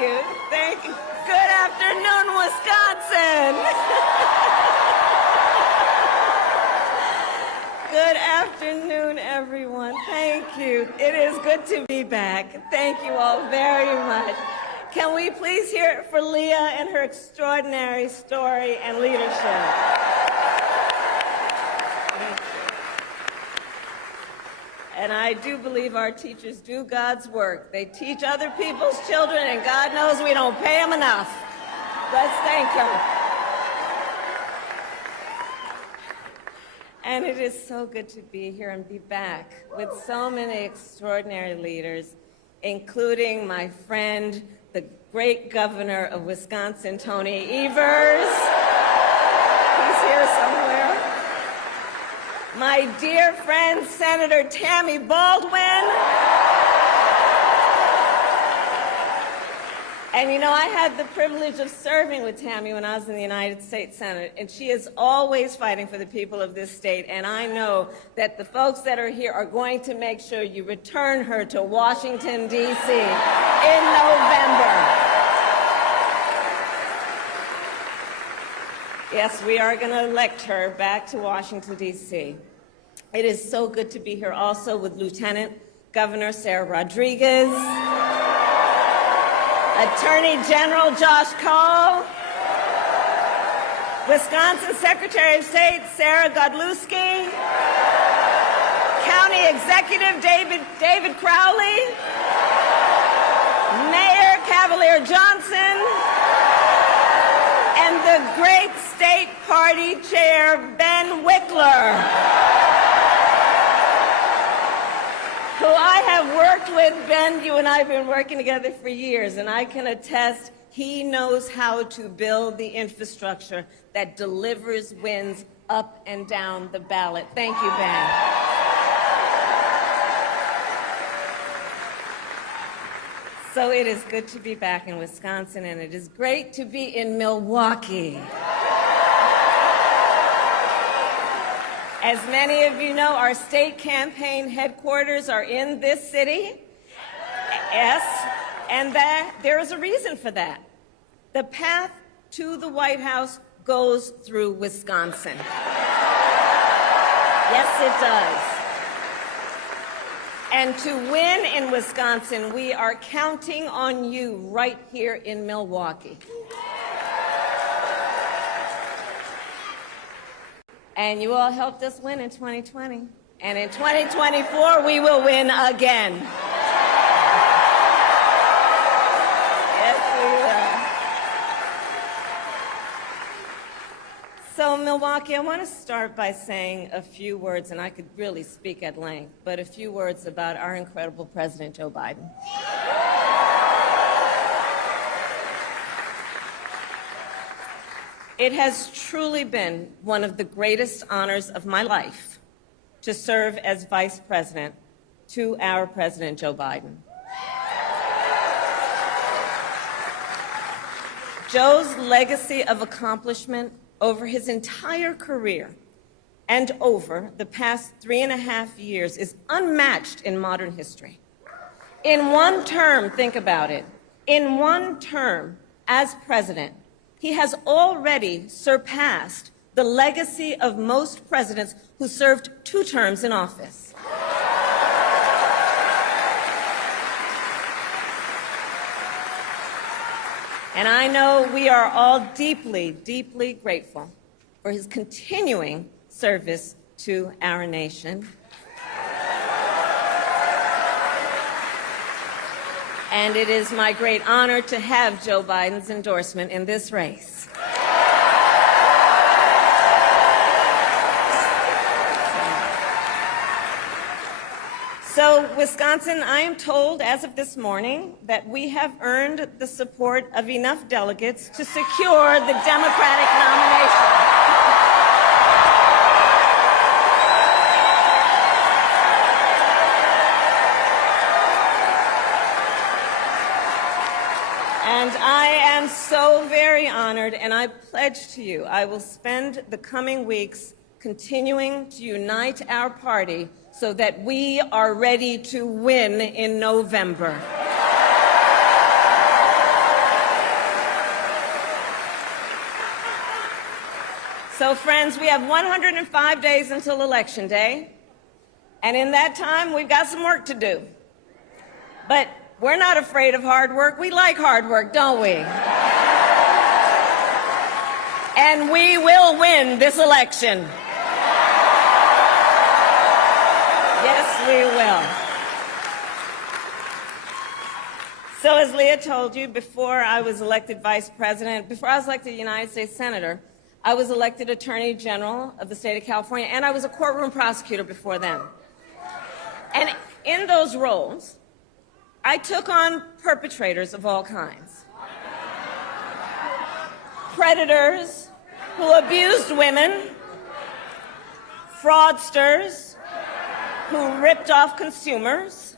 you. Thank you. Good afternoon, Wisconsin. Good afternoon, everyone. Thank you. It is good to be back. Thank you all very much. Can we please hear it for Leah and her extraordinary story and leadership? And I do believe our teachers do God's work. They teach other people's children, and God knows we don't pay them enough. Let's thank them. And it is so good to be here and be back with so many extraordinary leaders, including my friend, the great governor of Wisconsin, Tony Evers. He's here somewhere. My dear friend, Senator Tammy Baldwin. And you know, I had the privilege of serving with Tammy when I was in the United States Senate, and she is always fighting for the people of this state, and I know that the folks that are here are going to make sure you return her to Washington, D.C. in November. Yes, we are going to elect her back to Washington, D.C. It is so good to be here also with Lieutenant Governor Sarah Rodriguez, Attorney General Josh Cole, Wisconsin Secretary of State Sarah Godlewski, County Executive David Crowley, Mayor Cavalier Johnson, and the great State Party Chair Ben Wickler, who I have worked with. Ben, you and I have been working together for years, and I can attest he knows how to build the infrastructure that delivers wins up and down the ballot. Thank you, Ben. So it is good to be back in Wisconsin, and it is great to be in Milwaukee. As many of you know, our state campaign headquarters are in this city. Yes, and there is a reason for that. The path to the White House goes through Wisconsin. Yes, it does. And to win in Wisconsin, we are counting on you right here in Milwaukee. And you all helped us win in 2020. And in 2024, we will win again. Yes, we will. So, Milwaukee, I want to start by saying a few words, and I could really speak at length, but a few words about our incredible President Joe Biden. It has truly been one of the greatest honors of my life to serve as Vice President to our President Joe Biden. Joe's legacy of accomplishment over his entire career and over the past 3.5 years is unmatched in modern history. In one term, think about it, in one term as president, he has already surpassed the legacy of most presidents who served 2 terms in office. And I know we are all deeply, deeply grateful for his continuing service to our nation. And it is my great honor to have Joe Biden's endorsement in this race. So, Wisconsin, I am told as of this morning that we have earned the support of enough delegates to secure the Democratic nomination. And I am so very honored, and I pledge to you I will spend the coming weeks continuing to unite our party so that we are ready to win in November. So, friends, we have 105 days until Election Day, and in that time, we've got some work to do. But we're not afraid of hard work. We like hard work, don't we? And we will win this election. Yes, we will. So as Leah told you, before I was elected vice president, before I was elected United States Senator, I was elected Attorney General of the state of California, and I was a courtroom prosecutor before then. And in those roles, I took on perpetrators of all kinds. Predators who abused women, fraudsters who ripped off consumers,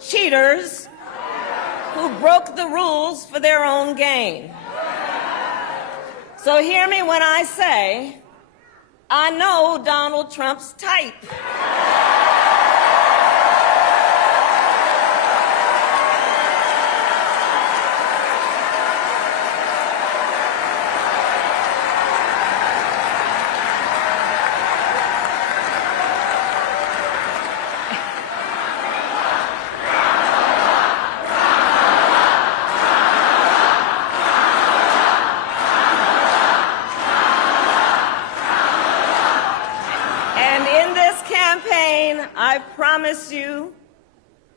cheaters who broke the rules for their own gain. So hear me when I say, I know Donald Trump's type. I promise you,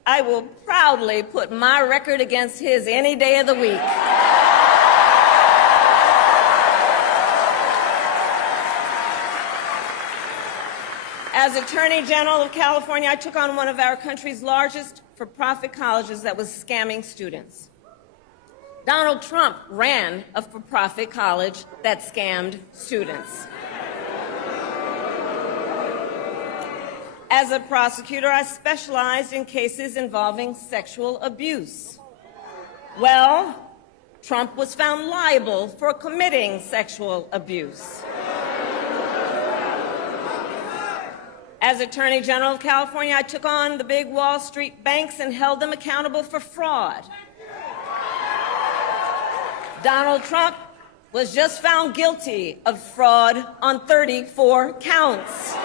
I will proudly put my record against his any day of the week. As Attorney General of California, I took on one of our country's largest for-profit colleges that was scamming students. Donald Trump ran a for-profit college that scammed students. As a prosecutor, I specialized in cases involving sexual abuse. Well, Trump was found liable for committing sexual abuse. As Attorney General of California, I took on the big Wall Street banks and held them accountable for fraud. Donald Trump was just found guilty of fraud on 34 counts.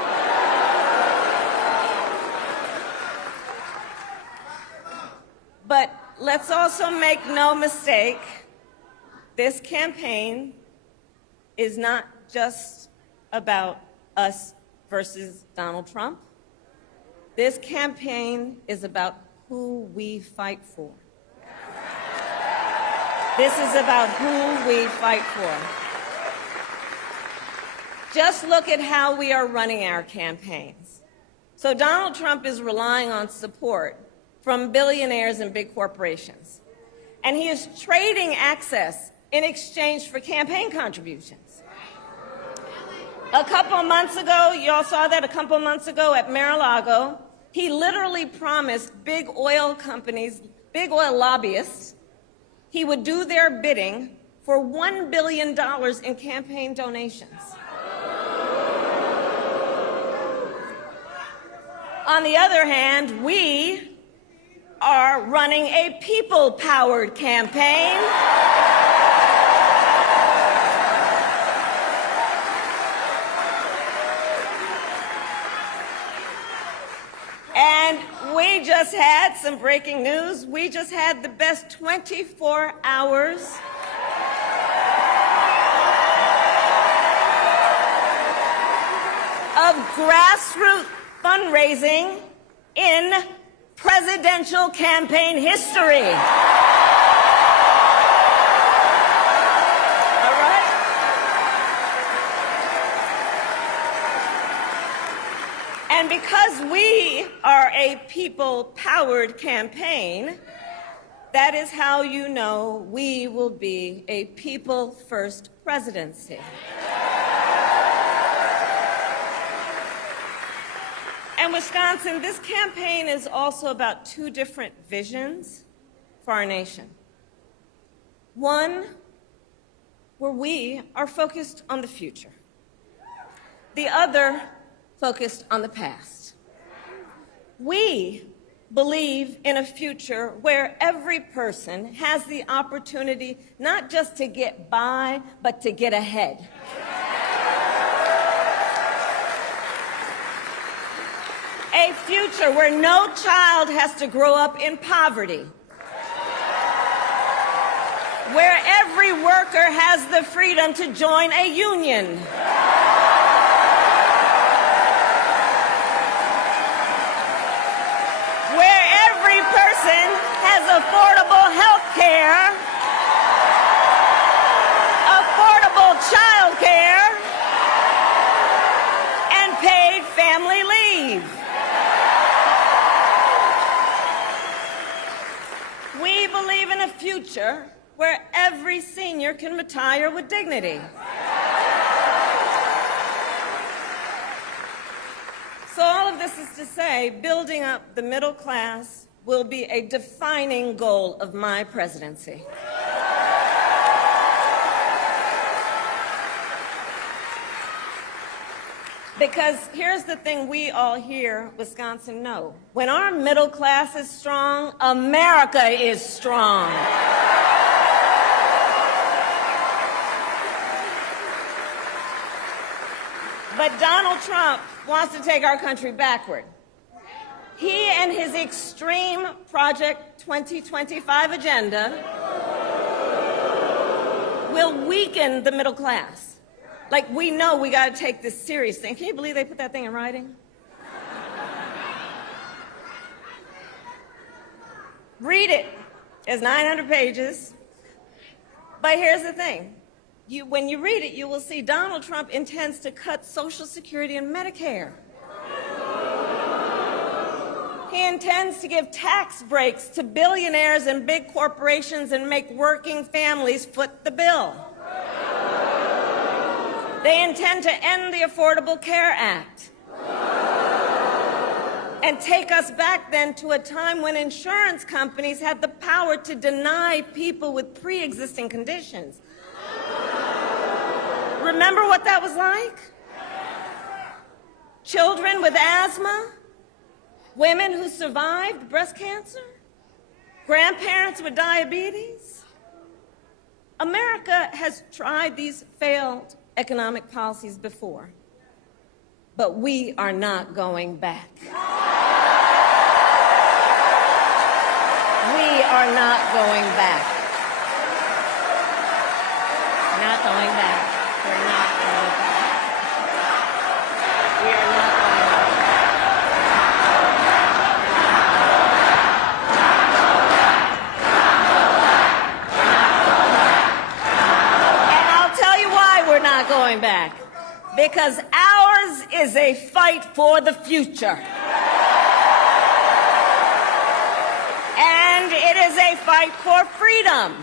But let's also make no mistake, this campaign is not just about us versus Donald Trump. This campaign is about who we fight for. This is about who we fight for. Just look at how we are running our campaigns. So Donald Trump is relying on support from billionaires and big corporations. And he is trading access in exchange for campaign contributions. A couple of months ago, you all saw that a couple of months ago at Mar-a-Lago, he literally promised big oil companies, big oil lobbyists, he would do their bidding for $1 billion in campaign donations. On the other hand, we are running a people-powered campaign. And we just had some breaking news. We just had the best 24 hours of grassroots fundraising in presidential campaign history. All right? And because we are a people-powered campaign, that is how you know we will be a people-first presidency. And Wisconsin, this campaign is also about two different visions for our nation. One, where we are focused on the future. The other, focused on the past. We believe in a future where every person has the opportunity not just to get by, but to get ahead. A future where no child has to grow up in poverty. Where every worker has the freedom to join a union. Where every person has affordable health care, affordable child care, and paid family leave. We believe in a future where every senior can retire with dignity. So all of this is to say, building up the middle class will be a defining goal of my presidency. Because here's the thing we all here, Wisconsin, know. When our middle class is strong, America is strong. But Donald Trump wants to take our country backward. He and his extreme Project 2025 agenda will weaken the middle class. Like, we know we got to take this seriously. Can you believe they put that thing in writing? Read it. It's 900 pages. But here's the thing. When you read it, you will see Donald Trump intends to cut Social Security and Medicare. He intends to give tax breaks to billionaires and big corporations and make working families foot the bill. They intend to end the Affordable Care Act and take us back then to a time when insurance companies had the power to deny people with pre-existing conditions. Remember what that was like? Children with asthma, women who survived breast cancer, grandparents with diabetes. America has tried these failed economic policies before, but we are not going back. We are not going back. Not going back. We're not going back. We are not going back. And I'll tell you why we're not going back. Because ours is a fight for the future. And it is a fight for freedom.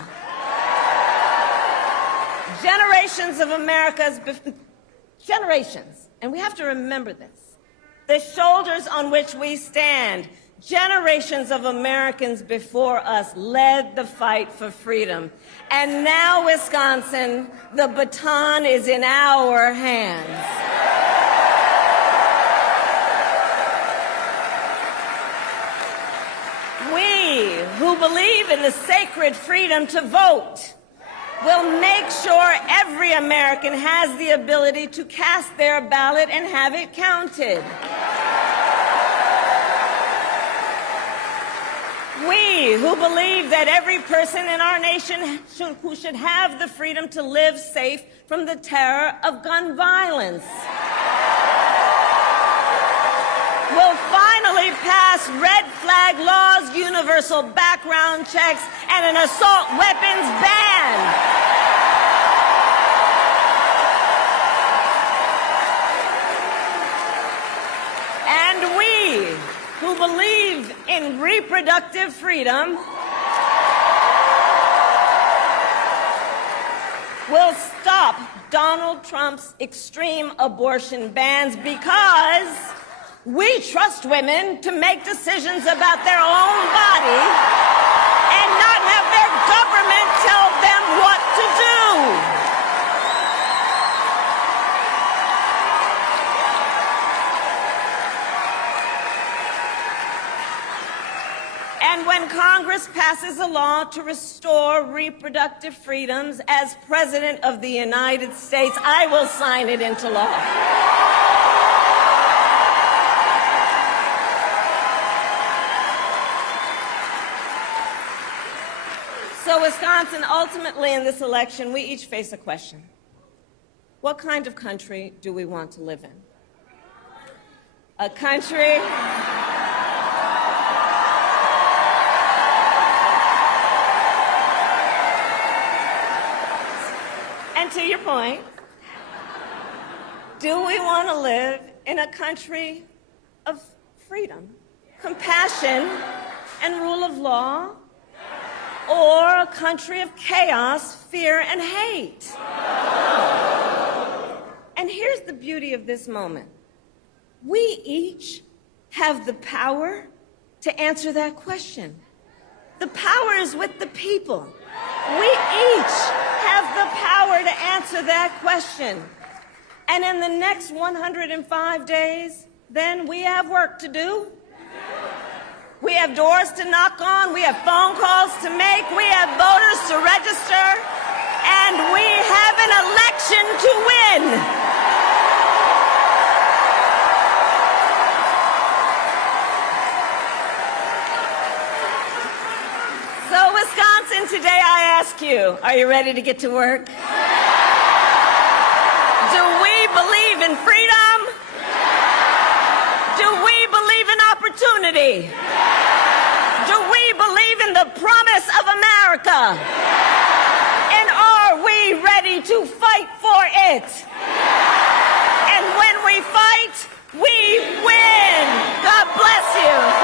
Generations of generations, and we have to remember this, the shoulders on which we stand, generations of Americans before us led the fight for freedom. And now, Wisconsin, the baton is in our hands. We, who believe in the sacred freedom to vote, will make sure every American has the ability to cast their ballot and have it counted. We, who believe that every person in our nation who should have the freedom to live safe from the terror of gun violence, will finally pass red flag laws, universal background checks, and an assault weapons ban. And we, who believe in reproductive freedom, will stop Donald Trump's extreme abortion bans because we trust women to make decisions about their own body and not have their government tell them what to do. And when Congress passes a law to restore reproductive freedoms, as President of the United States, I will sign it into law. So, Wisconsin, ultimately in this election, we each face a question. What kind of country do we want to live in? A country and to your point, do we want to live in a country of freedom, compassion, and rule of law, or a country of chaos, fear, and hate? And here's the beauty of this moment. We each have the power to answer that question. The power is with the people. We each have the power to answer that question. And in the next 105 days, then we have work to do. We have doors to knock on. We have phone calls to make. We have voters to register. And we have an election to win. So, Wisconsin, today I ask you, are you ready to get to work? Do we believe in freedom? Do we believe in opportunity? Do we believe in the promise of America? And are we ready to fight for it? And when we fight, we win. God bless you.